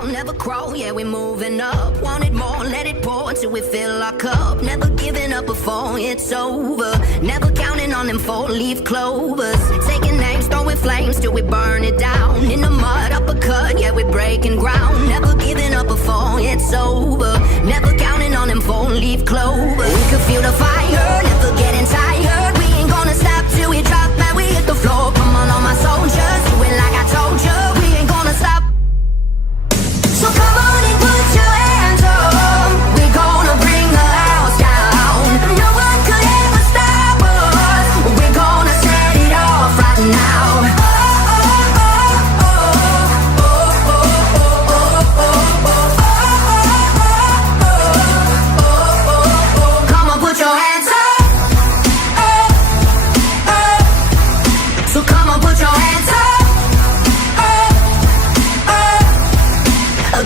fall, never crawl, yeah, we're moving up. Wanted more, let it pour until we fill our cup. Never giving up before it's over. Never counting on them four-leaf clovers. Taking names, throwing flames till we burn it down. In the mud, uppercut, yeah, we're breaking ground. Never giving up before it's over. Never counting on them four-leaf clovers. We could feel the fire, never getting tired. We ain't gonna stop till we drop, man, we hit the floor. Come on, all my soldiers, do it like I told you. We ain't gonna stop. So come on and put your hands up. We're gonna bring the house down. No one could ever stop us. We're gonna set it off right now. Come on, put your hands up. So come on, put your hands up.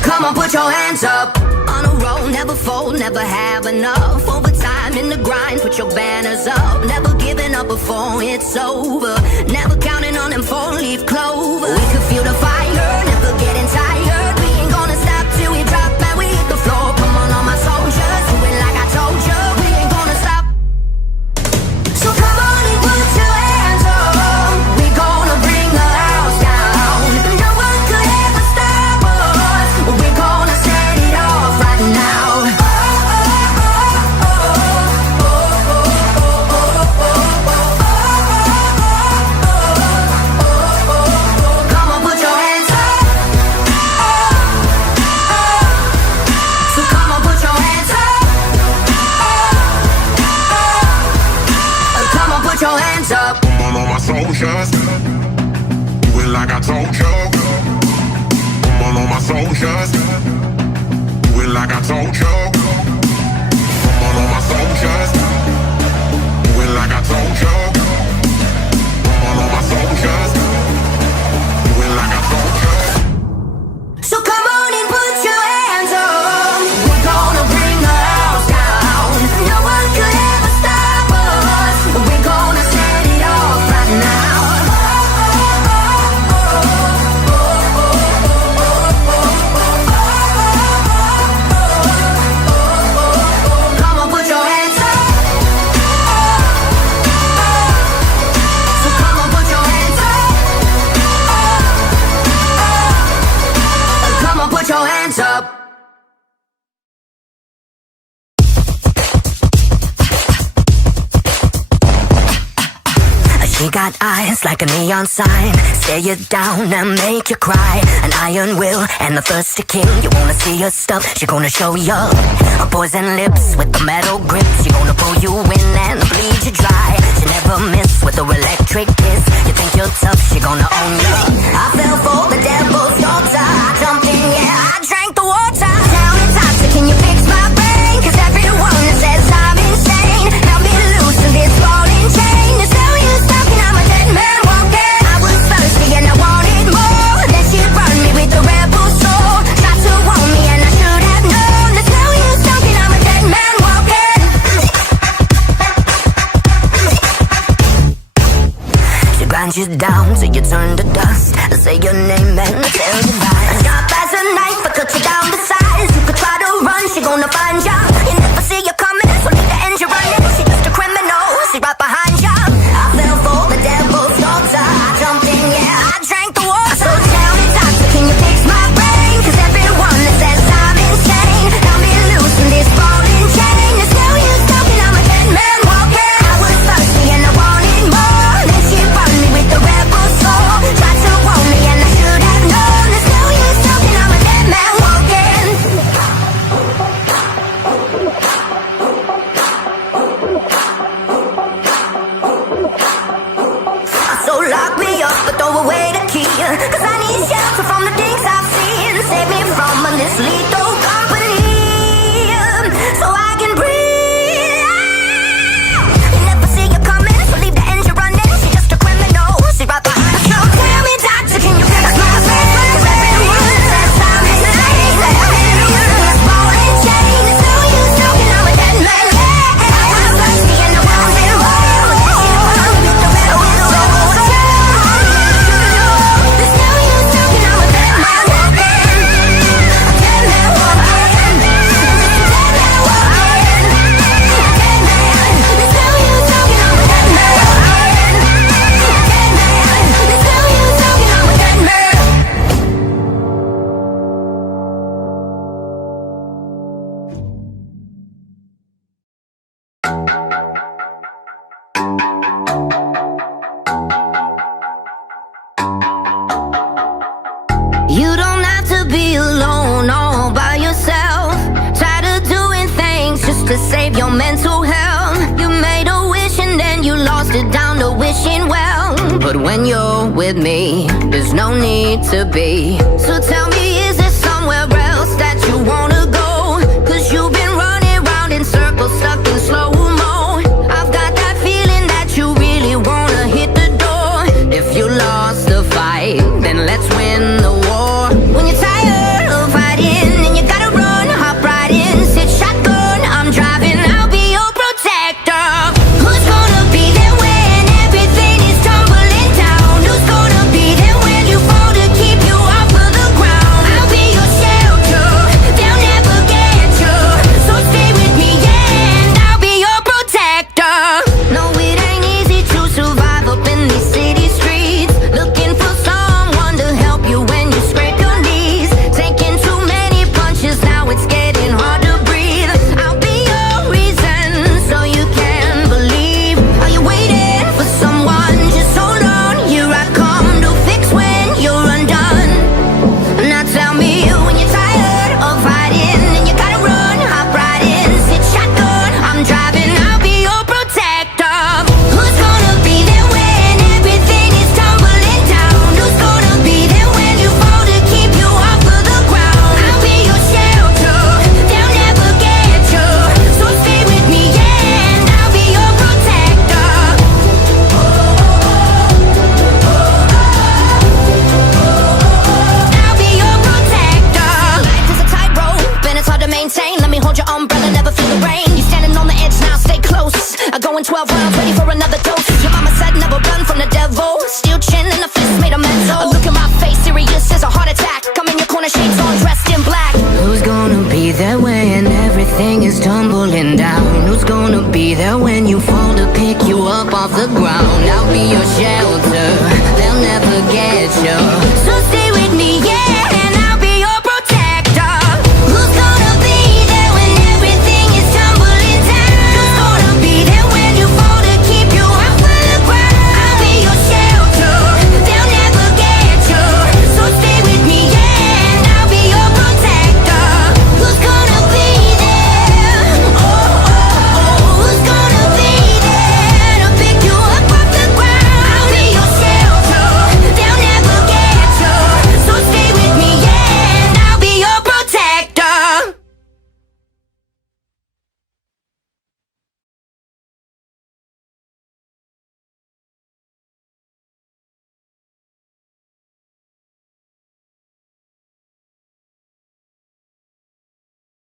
Come on, put your hands up. On a roll, never fold, never have enough. Overtime in the grind, put your banners up. Never giving up before it's over. Never counting on them four-leaf clover. We could feel the fire, never getting tired. We ain't gonna stop till we drop and we hit the floor. Come on, all my soldiers, do it like I told you. We ain't gonna stop. So come on and put your hands up. We're gonna bring the house down. No one could ever stop us. We're gonna set it off right now. Come on, put your hands up. So come on, put your hands up. Come on, put your hands up. Come on, all my soldiers, do it like I told you. Come on, all my soldiers, do it like I told you. Come on, all my soldiers, do it like I told you. Come on, all my soldiers, do it like I told you. So come on and put your hands up. We're gonna bring the house down. No one could ever stop us. We're gonna set it off right now. Come on, put your hands up. So come on, put your hands up. Come on, put your hands up. She got eyes like a neon sign, stare you down and make you cry. An iron will and a thirsty king. You wanna see her stuff, she gonna show you. Her poison lips with the metal grip. She gonna pull you in and bleed you dry. She never miss with her electric kiss. You think you're tough, she gonna own you. I fell for the devil's daughter. I jumped in, yeah, I drank the water. Tell me, toxic, can you fix my brain? Cause everyone that says I'm insane, help me loosen this falling chain. There's no use talking, I'm a dead man walking. I was thirsty and I wanted more. Then she burned me with the rebel soul. Tried to warn me and I should have known. There's no use talking, I'm a dead man walking. She grinds you down till you turn to dust. Say your name and tell you lies. Sharp as a knife, I cut you down to size. You could try to run, she gonna find ya. You never see you coming, so need to end your running. She just a criminal, she right behind ya. I fell for the devil's daughter. I jumped in, yeah, I drank the water. So tell me, toxic, can you fix my brain? Cause everyone that says I'm insane, help me loosen this falling chain. There's no use talking, I'm a dead man walking. I was thirsty and I wanted more. Then she burned me with the rebel soul. Tried to warn me and I should have known. There's no use talking, I'm a dead man walking. But when you're with me, there's no need to be. So tell me, is there somewhere else that you wanna go? 'Cause you've been running round in circles, stuck in slow-mo. I've got that feeling that you really wanna hit the door. If you lost the fight, then let's win the war. When you're tired of fighting and you gotta run, hop right in, sit shotgun, I'm driving, I'll be your protector. Who's gonna be there when everything is tumbling down? Who's gonna be there when you fall to keep you off of the ground? I'll be your shelter, they'll never get you. So stay with me, yeah, and I'll be your protector. No, it ain't easy to survive up in these city streets, looking for someone to help you when you scrape your knees. Taking too many punches, now it's getting hard to breathe. I'll be your reason, so you can believe. Are you waiting for someone? Just hold on, here I come to fix when you're undone. Now tell me, when you're tired of fighting and you gotta run, hop right in, sit shotgun, I'm driving, I'll be your protector. Who's gonna be there when everything is tumbling down? Who's gonna be there when you fall to keep you off of the ground? I'll be your shelter, they'll never get you. So stay with me, yeah, and I'll be your protector. I'll be your protector. Life is a tightrope and it's hard to maintain. Let me hold your umbrella, never feel the rain. You standing on the edge now, stay close. I go in 12 rounds, ready for another dose. Your mama said never run from the devil. Steel chin and a fist made of metal. A look in my face, serious as a heart attack. Come in your corner, shades on, dressed in black. Who's gonna be there when everything is tumbling down? Who's gonna be there when you fall to pick you up off the ground? I'll be your shelter, they'll never get you.